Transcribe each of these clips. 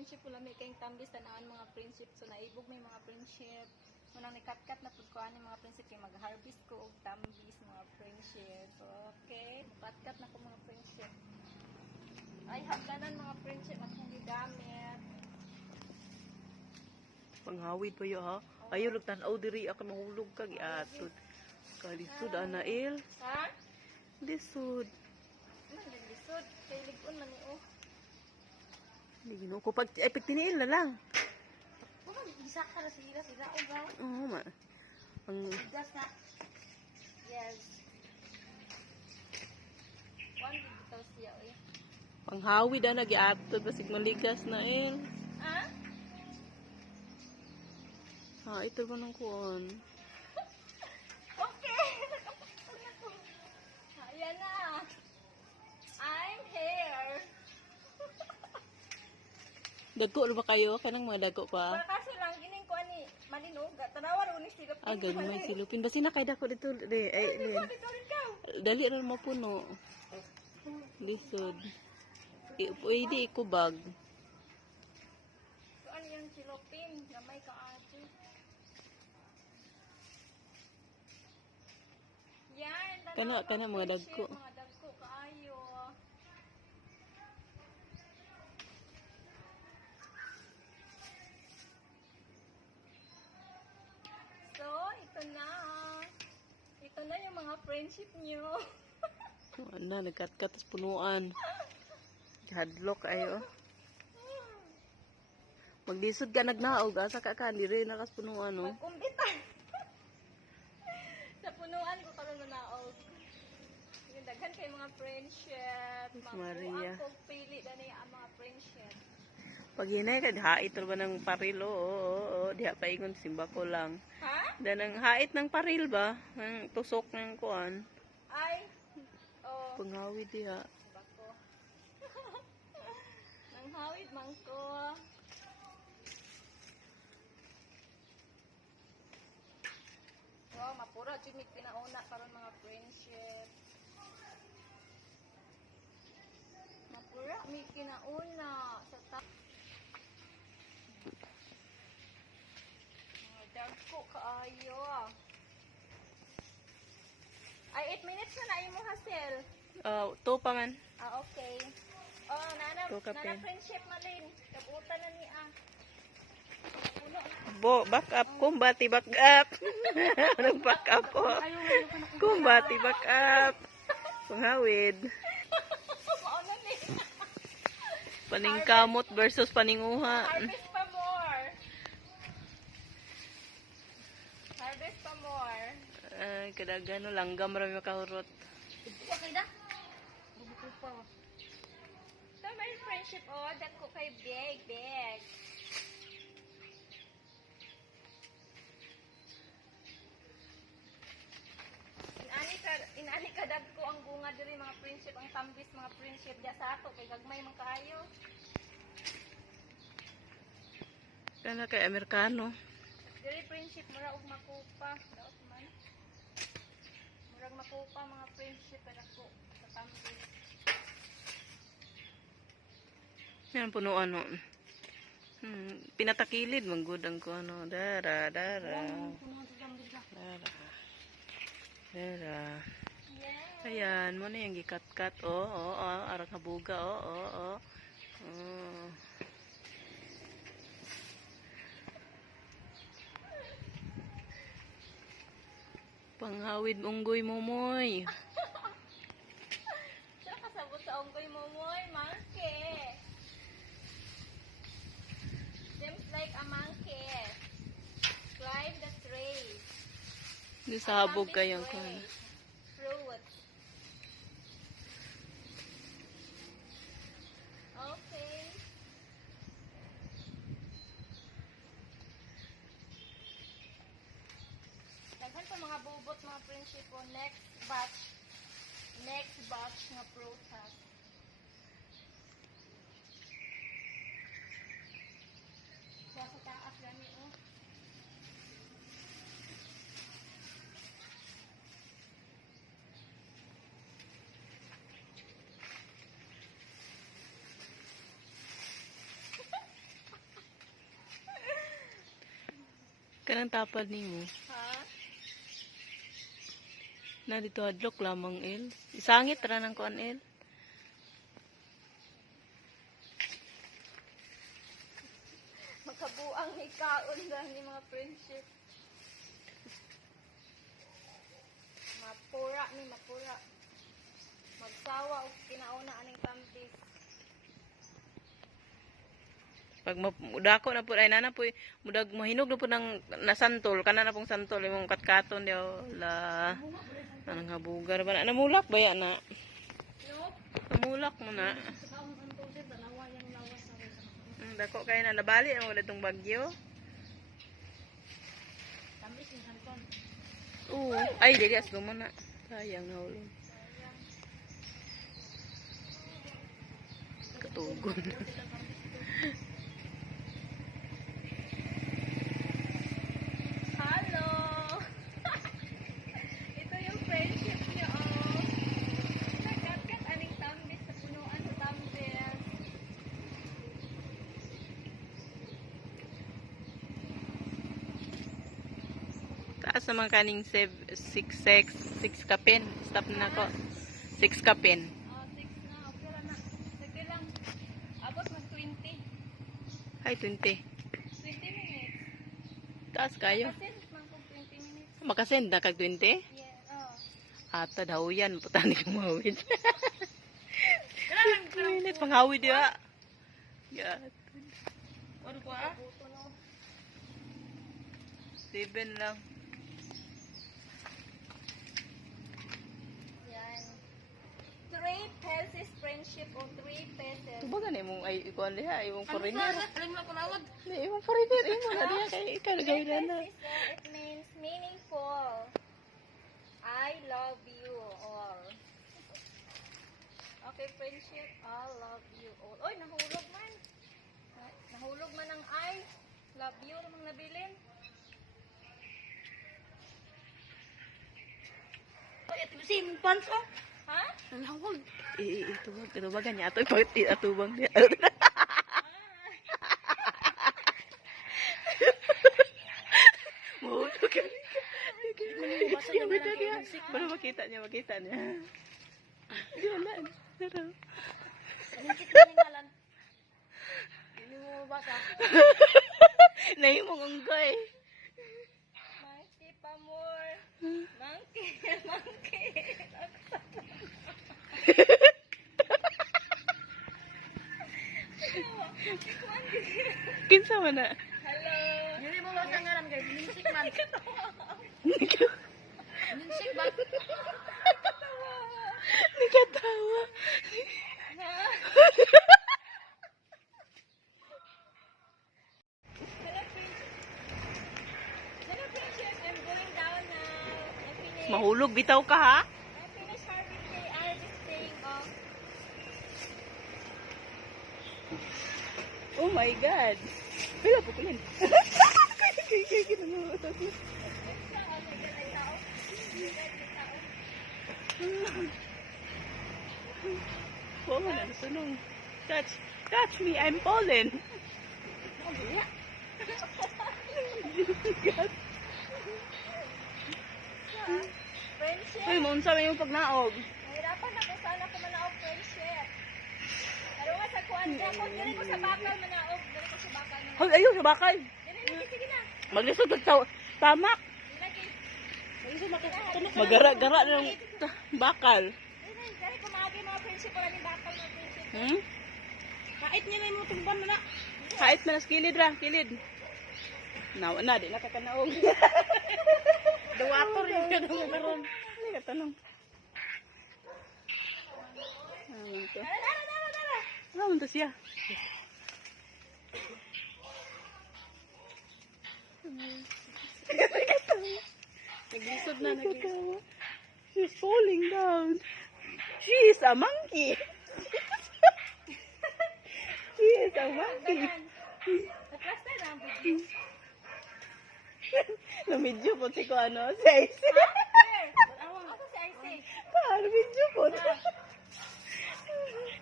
friendship wala may kayong tambis tanawan mga friendship so naibog may mga friendship munang nikat-kat na pud ko ani mga friendship kay mag-harvest ko og tambis mga friendship. Okay, kat-kat na ko mga friendship. Ay hagdanan mga friendship at hindi gamit. Panghawid pa yo ha. Ayo lug tan-aw diri ako mahulog ka giatod. Kalisod anail. Ha? Lisod. Man lisod kay ligon man ni oh. Hindi gino ko pag tiniil na lang. Kuma isa ka na sila og ba? Oo ma. Ang Just na. Yes. One dito siya eh. panghawid ana giatod basig maligas na il. Ha? Ha ito ba nang kuon? Okay. Nakapagpag na ko. Ayan na. I'm here. Dagko ba kayo? Kanang mga dagko pa? Para kasi lang gining ko ani malinog. Tanawa ro ni sila. May silupin. Basi na kay dako dito. Ay, Dito ikaw. dali ra mapuno. Lisod. Pwede ikubag. So ano yung silopin? Gamay ka ate. Yan. Kana mga dagko. Mga dagko kaayo. So, ito na. Ito na yung mga friendship nyo. Ano, nagkat-kat tas punuan. Hadlok ayo. Maglisod ka nagnaog asa ka diri nakas punuan no. Magkumbitan. Sa punuan ko karon na naog. Yung daghan kay mga friendship. Maria. Ako pili dani ang mga friendship. Pag hinay ka hait ra ba ng paril oo, diha paingon simba ko lang. Ha? Danang hait ng paril ba? Ang tusok ng kuan. Ay. Oh. Pangawid diha. Bako. Nang hawid man ko. Wow, mapura jud mi pinauna karon mga friendship. Mapura mi kinauna sa ta. Mga dagko kaayo. Ay 8 minutes na imo hasel. To pa man. Ah, okay. Oh, nana Kapin. friendship malin. Kabutan na ni ah. Puno na. Bo, back up. Kumbati back up. Anong back up po? Kumbati back up. Panghawid. Mauna ni. Paningkamot versus paninguha. Harvest pa more. Harvest pa more. Ay, kadagan no, langgam marami makahurot. Okay na. Bubuko pa. So, may friendship oh. Dako kay big. Inani ka dagko ang bunga diri mga friendship, ang tambis mga friendship diya sa ato kay gagmay man kaayo. Kana kay Amerikano. Diri friendship mura og makupa, daot man. Murag makupa mga friendship dako sa tambis. Yan puno ano. Pinatakilid manggod ang ko ano. Dara. Yes. Ayan, mo na yung gikat-kat. Arang habuga. Panghawid unggoy momoy. Saan kasabot sa unggoy mo moy, monkey? Seems like a monkey. Climb the tree. Di sa habog kayang ko. Fruit. Okay. Daghan pa mga bubot mga friendship ko. Next batch nga prutas. Sa taas gani oh. Kanang tapad nimo. Ha? Na dito hadlok lamang il. Isangit ra nang kuan il. Makabuang ni kaon dahil ni mga friendship. Mapura ni mapura. Magsawa o kinauna aning tampis. Pag mudako na po ay nana po mudag mahinog na po ng nasantol kana na pong santol imong katkaton dio la anang habugar ba na namulak ba ya na namulak mo na dako kay na nabali ang wala tong bagyo. Oo ay dili as mo na sayang na ulo katugon. Hello! Ito yung friendship niyo, oh. Nagkat-kat aning tambis sa punuan sa tambis. Taas naman kaning 6 kapin. Stop na ko. 6 kapin. Oh, 6 na. Okay lang na. Sige lang. Abot mag 20. Ay, 20. 20 minutes. Taas kayo. Kasi man kung 20 minutes. Makasend na kag 20? Yeah, oh. Ata daw yan. Putani kang mahawid. Minute, panghawid ya. Yeah. Ano ko ah? 7 lang. Yan. 3 pesos friendship o 3 pesos. Ito ba ganun mong ay ikuan diha? Imong foreigner. Alam mo panawag? Imong foreigner. Imo na diha kay ikaw nagawin na. It means meaningful. I love you all. Okay, friendship. I love you all. Oy, nahulog man. Nahulog man ang I love you namang nabilin. Sim panso. Ha? Nalawag. Ito ba ganyan? Ito atubang niya. Mahulog ka. Basa na Bita lang niya. kayo. Para makita niya. Di wala. Pero. Alinsik na yung ngalan. Hindi mo mabasa. Naimong unggay. Monkey pa more. Monkey, monkey. Kinsa man na. Hello. Hindi mo mabasa ang ngalan kayo. Alinsik man. Alinsik ba? Nagkatawa. Hello, friendship. I'm going down now. I finished. Mahulog bitaw ka ha? I finished harvesting of Oh my God. Pila po kulin. Oh, na nasunong. Touch me, I'm falling. friendship. Uy, maunsa man yung pagnaog. Nahirapan ako sana ko manaog friendship. Pero nga sa kuwan ko, dili ko sa bakal manaog. Dili ko sa bakal manaog. Hoy, ayun, sa bakal. Dili, sige na. Maglisod ng tamak. Lagi. Magara-gara ng bakal. Dili, dili ko maagi mga friendship. Wala ni bakal mga friendship. Hmm? Kahit niya na yung tumban na na. Kahit na nas kilid ra, kilid. Nawa na, di nakakanaog. Dawator yung ganun meron. Hindi ka tanong. Naman to. Dara. Naman to siya. Naglisod na. Nagkatawa. She's falling down. She is a monkey. She is a monkey. Nagkasta na ang video. Namidyo po si ko ano, si Icy. Ako si Icy. Namidyo po.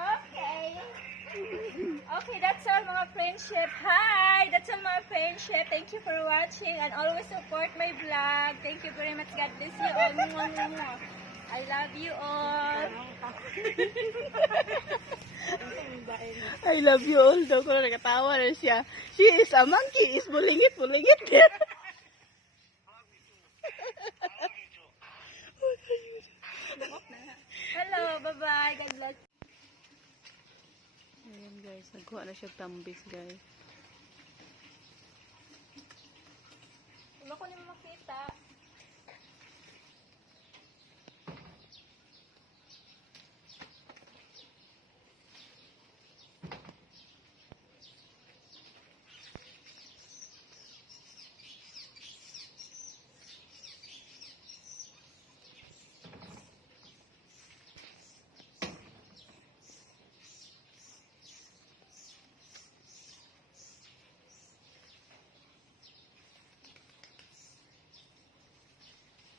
Okay. Okay, that's all mga friendship. Hi! That's all mga friendship. Thank you for watching and always support my vlog. Thank you very much. God bless you all. Mwah, mwah, mwah. I love you all. I love you all daw ko na nakatawa na siya. She is a monkey. Is bulingit, bulingit. Hello, bye-bye. God bless. Ayan guys, nagkuha na siya tambis guys. Wala ko naman makita.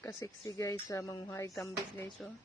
Kasiksi guys sa manguhay tambis guys oh.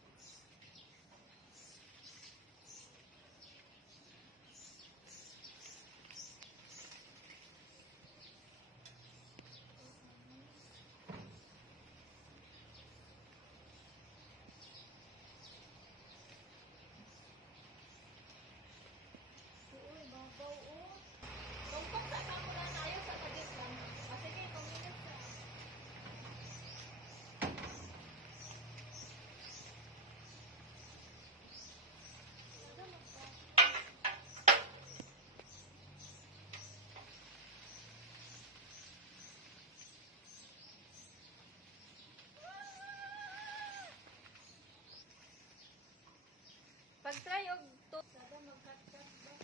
Pag-try og to. Sada magkat-kat ba?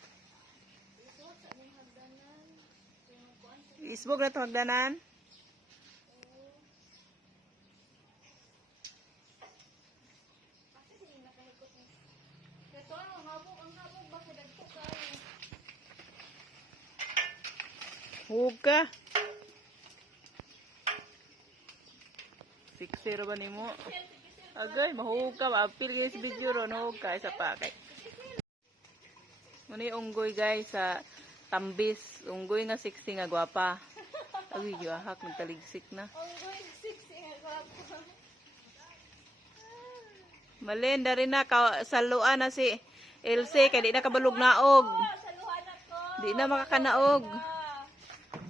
Isuot sa aming hagdanan. Isbog na to hagdanan. Kasi hindi nakahikot ni. Ito ang habog ba sa dagko kayo? Huwag ka. 6-0 ba nimo? Agay, mahuwag ka. Maapil guys video ron. Huwag ka. Isa pa kay. Muna yung unggoy guys sa tambis. Unggoy nga 60 nga gwapa. Ay, yahak. Nagtaligsik na. Onggoy 6 nga gwapo. Malin, dari na. Saluan na si Elsie. Kaya di na kabalog naog. Saluhan ako. Di na makakanaog.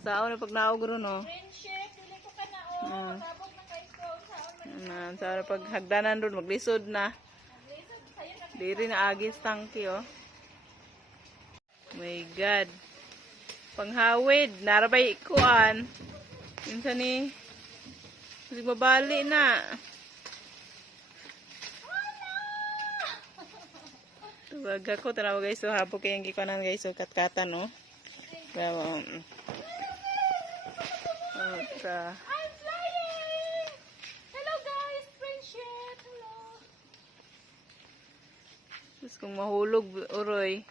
Saan na pag naog ron oh. Friendship, dili ko ka na o. Tabog na kay ko. Saan man. Sa pag hagdanan ron, maglisod na. Lisod sa'yo na. Diri na agis tangki oh. My God. Panghawid. Narabay ikuan. Minsan ni. Kasi mabali na. Tawag ako. Tanaw guys. So, hapo kayong gikuanan guys. So, katkatan oh. Kaya, I'm flying! Hello guys, friendship. Hello. Tapos kung mahulog, uroy.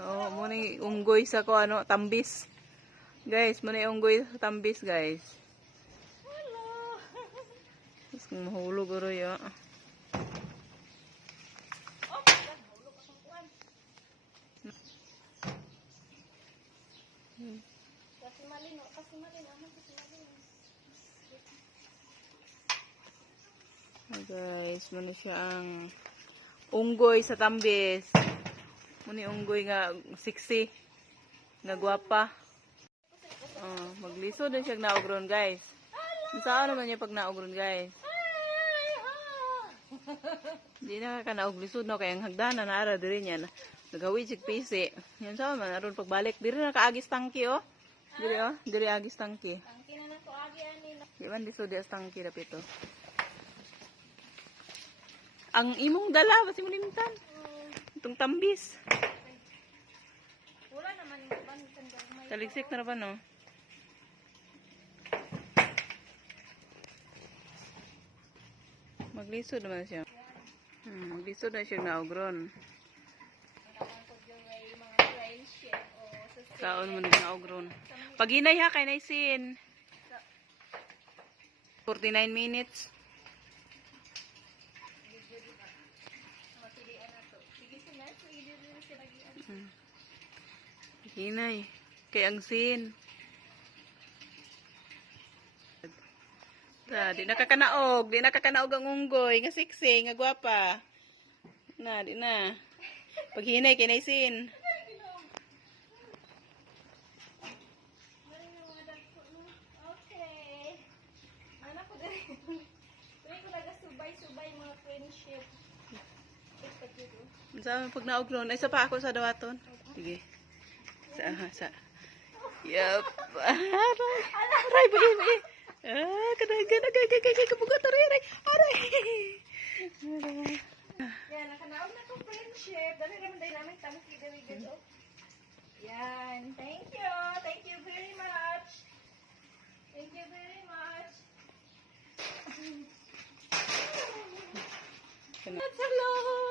Oo, muna yung unggoy sa ko, ano, tambis. Guys, muna yung unggoy sa tambis, guys. Hello. Tapos kung mahulog, uroy, oh. Oh, God, mahulog akong kuwan. Kasi malin, oh. Kasi malin. Aman, kasi malin. Guys, muna siya ang unggoy sa tambis. Muna yung unggoy nga sexy. Nga gwapa. Maglisod din siya naugron, guys. Saan naman niya pag naugron, guys? Hindi na ka nauglisod na kayang hagdanan na ara diri niya. Nagawid sig pisi. Yan sa man aron pagbalik diri na kaagis tangki oh. Diri oh, diri agis tangki. Ang kinanan ko agi ani. Di man lisod di as tangki dapito. Ang imong dala basi mo limtan. Itong tambis. Wala naman yung bantan gagmay. Taligsik na ba no? Maglisod naman siya. Maglisod na siya naugron. Naman ko yung mga friendship o sa Saon mo nang naugron. Paginay ha kay naisin. 49 minutes. matilian na to. Sige, sige. Hinay. Kay ang sin. Di nakakanaog. Di nakakanaog ang unggoy. Nga siksi, nga gwapa. Di na. Pag hinay, kinaisin. Okay. Anak ko din. Tuloy ko nagasubay-subay mga friendship. Ito dito. Sa pag naog nun, ay isa pa ako sa dawaton. Sige. Sa. Yup. Aray, baby. Kadagan, kabugat, aray. Yan, nakanaog na itong friendship. Dali naman tayo namin tamki dali oh. Yan, thank you. Thank you very much. Thank you very much. Hello.